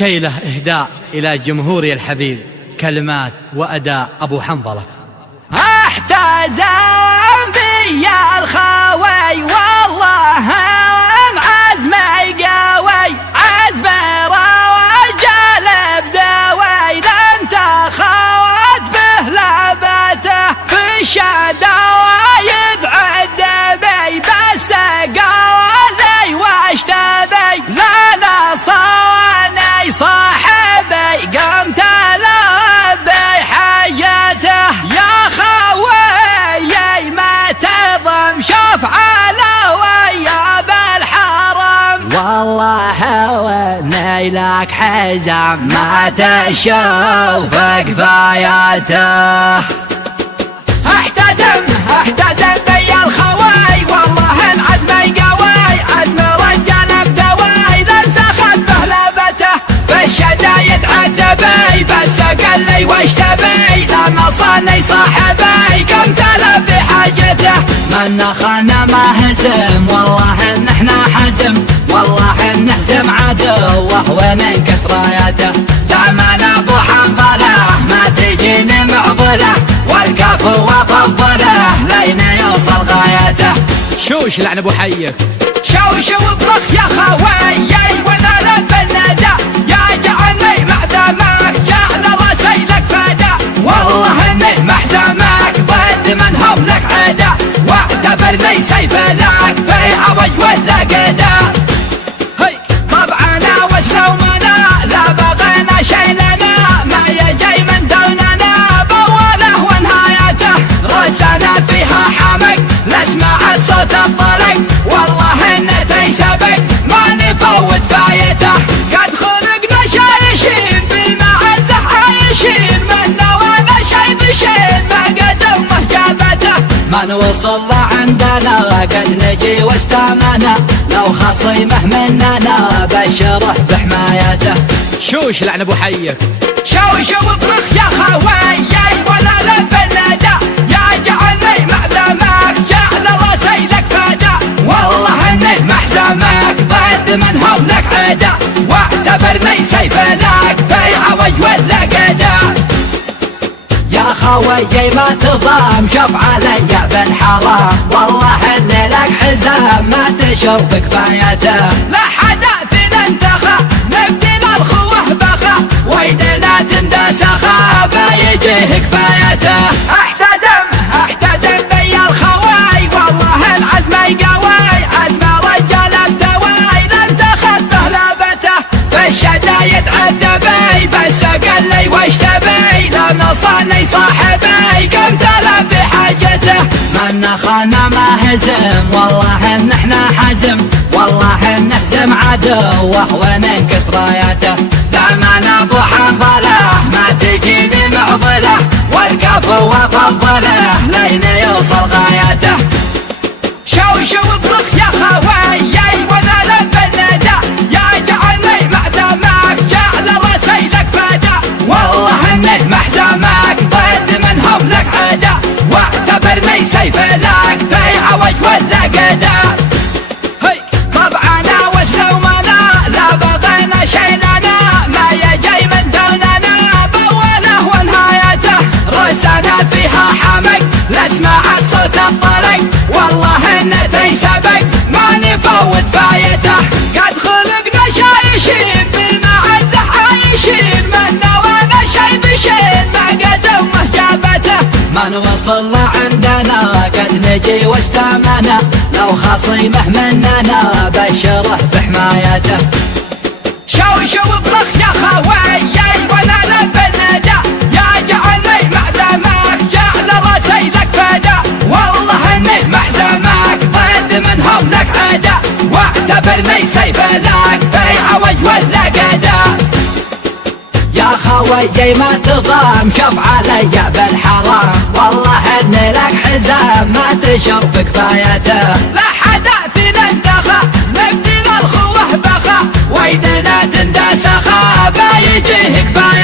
شيله إهداء إلى جمهوري الحبيب، كلمات وأداء أبو حنظلة. احتزم بي الخوي والله عزمي قوي، عزمي رجال بدوي، لن تخوت به لعبته في الشدايد عد بي، بس قال لي واش تبي، لا صاني صاحبي قمت لبي حاجته، يا خوي ما تضم شوف على ويا بالحرم، والله وني لك حزام ما تشوف كفاياته. احتزم بي الخوي والله عزمي قوي، عزم رجال بدوي، لن تخذ به لبته في الشدايد عد بي، بس قال لي واش تبي، لما صاني صاحبي قمت لبي حاجته. من خانا ما هزم والله ان احنا حزم، والله نهزم عدوه وننكس راياته، دائما ابو حنظله ما تجيني معضله، والكف وفضله لين يوصل غايته. شوش لعن ابو حيك، شوش واطرخ يا خوي وانا لب الندى، يا جعلني معدمك جعل راسي لك فدا، والله اني محزمك ضد من هم لك عدا، واعتبرني سيف لك في عوي ولا قدا. طبعنا وسلومنا لا بغينا شي لنا، ما يجي من دوننا بوله ونهايته، راسنا فيها حمق لسمعت صوت الطلق، والله انه تيسبق ما نفوت فايته، قد خلقنا شايشين بالمعزة عايشين، منا وانا شي بشين ما قد امه جابته، من وصل عندنا قد نجي واستامنا، لو خصيمه مننا بشره بحمايته. شوش لعن ابو حيك، شوش واطرخ يا خوي وانا لب الندى، يا جعلني معدمك جعل راسي لك فدا، والله اني محزمك ضد من هم لك عدا، واعتبرني سيف لك في عوي ولا قدا. يا خوي ما تضام شوف علي بالحرام، والله اني لك حزام ما تشوف كفايته، لا حدا فينا انتخى نبدل الخوه بخا، ويدنا تندس خا يجيه كفايته. احتزم بي الخوي والله عزمي قوي، عزم رجال بدوي، لن تخذ به لبته في الشدايد عد بي، بس قال لي واش تبي، لما صاني صاحبي قمت لبي حاجته. من خانا ما هزم والله ان احنا حزم، والله نهزم عدوه وننكس راياته، دائما ابو حنظله ما تجيني معضله، والكف وفضله لين يوصل غايته. شوش واطرخ يا خوي وانا لب الندى، يا جعلني معدمك جعل راسي لك فدا، والله اني محزمك ضد من هم لك عدا، واعتبرني سيف لك في عوج ولا قدا. طبعنا وسلومنا لا بغينا شي لنا، ما يجي من دوننا بوله ونهايته، راسنا فيها حمق لسمعت صوت الطلق، والله انه تيسبق ما نفوت فايته، قد خلقنا شايشين بالمعزة عايشين، منا وانا شي بشين ما قد امه جابته، من وصل عندنا قد نجي واستامنا، لو خصيمه مننا بشره بحمايته. شوش واطرخ يا خوي وانا لب الندى، يا جعلني معدمك جعل راسي لك فدا، والله اني محزمك ضد من هم لك عدا، واعتبرني سيف لك في عوج ولا قدا. يا خوي ما تضام شوف علي بالحرام، والله اني لك حزام ما تشوف كفايته، لا حدا فينا انتخى نبدل الخوه بخا، ويدنا تندس خا يجيه كفايته.